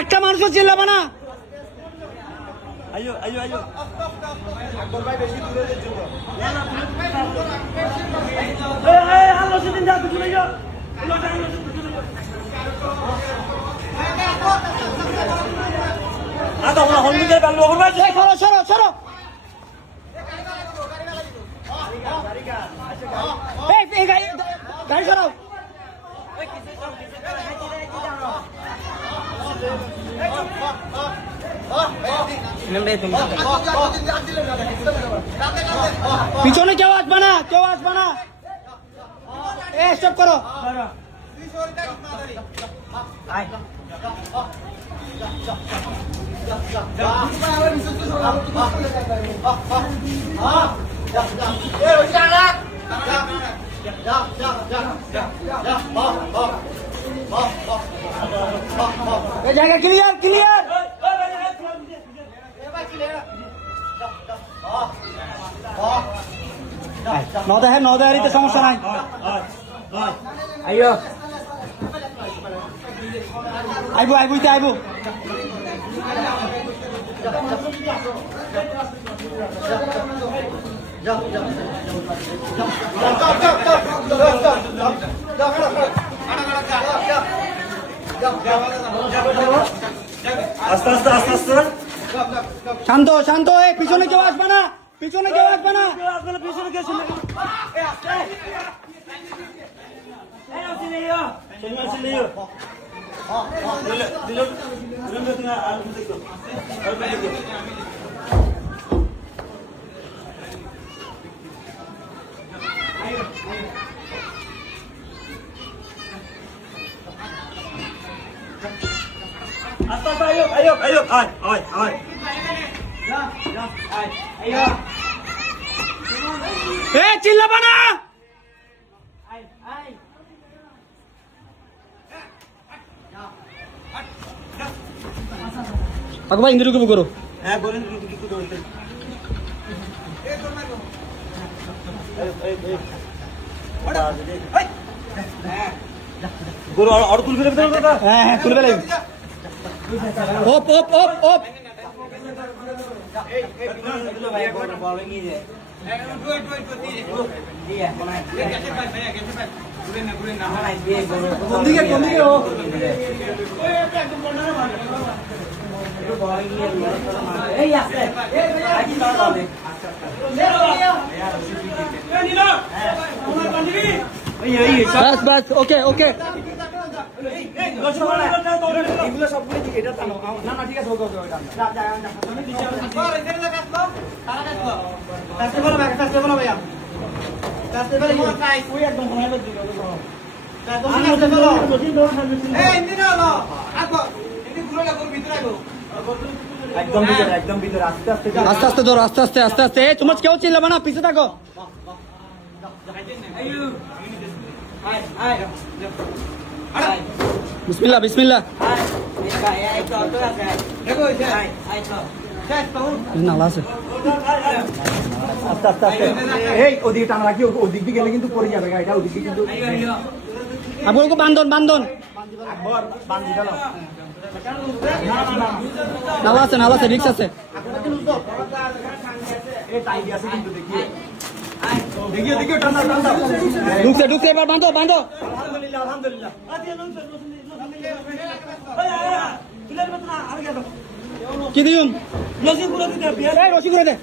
একটা মানুষও চিল্লাবে না। আইও আইও আইও আকবর ভাই বেশি দূরে যেতে হবে এই হালো সেদিন যা চলে যাও আদা হল হলমিদের বাল লোক ভাই সরো সরো সরো এই গাড়ি সরাও। পিছনে কেউ আসবে না, কেউ আসবে না। স্টপ করো। জায়গা ক্লিয়ার ক্লিয়ার। নদাহারিতে সমস্যা নাই। আইও আইবো আইবুইতে আইবো। আস্তে আস্তে আস্তে আস্তে শান্ত শান্ত। পিছনে কেউ আসবে না, পিছনে কেউ আসবে না। পিছনে কে ছিল আস্তে আয়ুব আয়ুব আয়ুব আয় আয় আয় চিল্লাবা না। ভাই ইন্দ্র কি করো? হ্যাঁ বলেন কি করতে গুরু আর তুলবে না? হ্যাঁ হ্যাঁ তুলবে লাগবে। ওপ ওপ ওপ ওপ। বাস বাস ওকে ওকে। এগুলো সবগুলো দিকে এটা টানো না না ঠিক আছে ওকে ওকে ওটা কাছে বলো ভাই কাছে বলো ভাইয়া কাছে বলো ওই একদম ফোন করে দিও কাছে বলো এই ইন্দি না না আগো ইন্দি পুরো লাগো ভিতরে আগো একদম ভিতরে আস্তে আস্তে আস্তে আস্তে ধরো আস্তে আস্তে আস্তে আস্তে। তোমার কেউ চিল্লাবে না, পিছে থাকো। বিসমিল্লাহ বিসমিল্লাহ। নালা আছে আস্তে আস্তে আস্তে এই ওদিকে টানা রাখি ওদিক দিয়ে গেলে কিন্তু পড়ে যাবে গাড়িটা ওদিকে কিন্তু আপনাকে বান্ধন বান্ধন আকবর বান্ধি গেল নালা আছে নালা আছে রিক্স আছে। এই টাইট আছে কিন্তু দেখিও দেখিও দেখিও টানা টানা ঢুকছে ঢুকছে এবার বাঁধো বাঁধো। আলহামদুলিল্লাহ আলহামদুলিল্লাহ কি দিউম রশি পুরো দিতে এই রশি করে দে।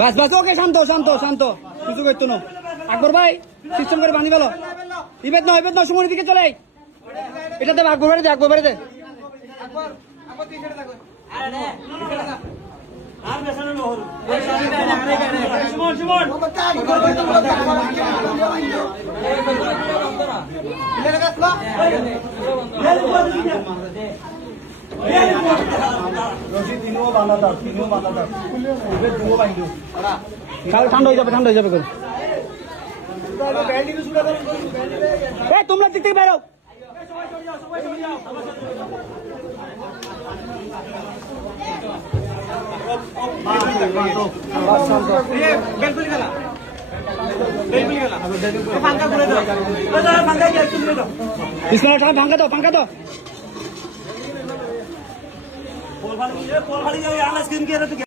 বাস বাস ওকে শান্ত শান্ত শান্ত কিছু করতো না। আকবর ভাই সিস্টেম করে বাঁধি গেল। ইবেদ না সময়ের দিকে চলে এটাতে আকবর বাড়িতে আকবর বাড়িতে আর বেসানো নহর সুমন সুমন ঠান্ডা হয়ে যাবে তোমরা দিক থেকে বেরো বেলকুলি গেলা বেলকুলি গেলা ফাঙ্কা করে দাও ফাঙ্কা কি একটু দাও বিসমিল্লাহ ভাঙ্গা দাও ভাঙ্গা দাও পোল ফাড়ি যাও আলাস কিন কি